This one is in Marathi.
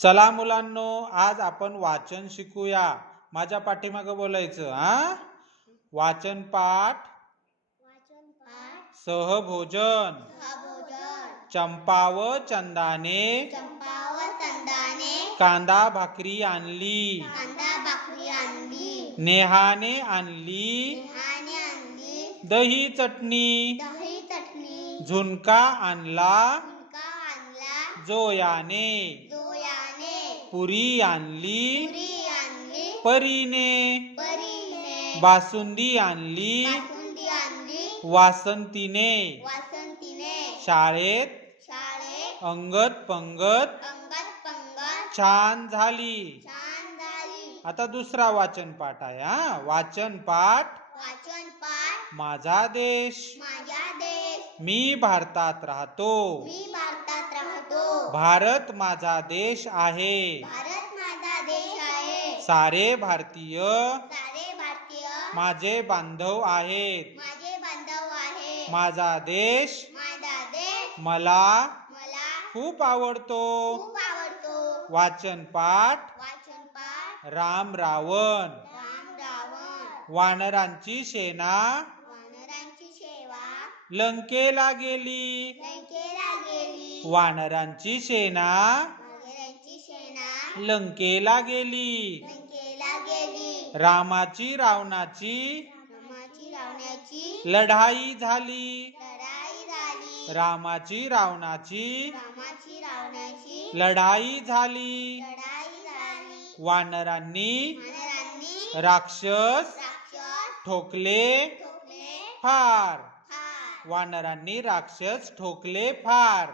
चला मुलांनो, आज आपण वाचन शिकूया। माझ्या पाठीमागे बोलायचं वाचन पाठ सहभोजन। चंपा व चंदाने कांदा भाकरी आणली, नेहाने आणली दही चटणी, झुणका आणला जोयाने, पुरी आणली परीने, बासुंदी आणली वासंतीने। शाळेत अंगत पंगत छान झाली। आता दुसरा वाचन पाठ आहे। वाचन पाठ माझा देश। मी भारतात राहतो, भारत माझा देश आहे। सारे भारतीय माझे बांधव आहेत। माझा देश मला खूप आवडतो। वाचन पाठ राम रावण। वानरांची सेना लंकेला गेली, वानरांची सेना लंकेला गेली। रामाची रावणाची लढाई झाली, रामाची रावणाची लढाई झाली। वानरांनी राक्षस ठोकले फार, वानरांनी राक्षस ठोकले फार।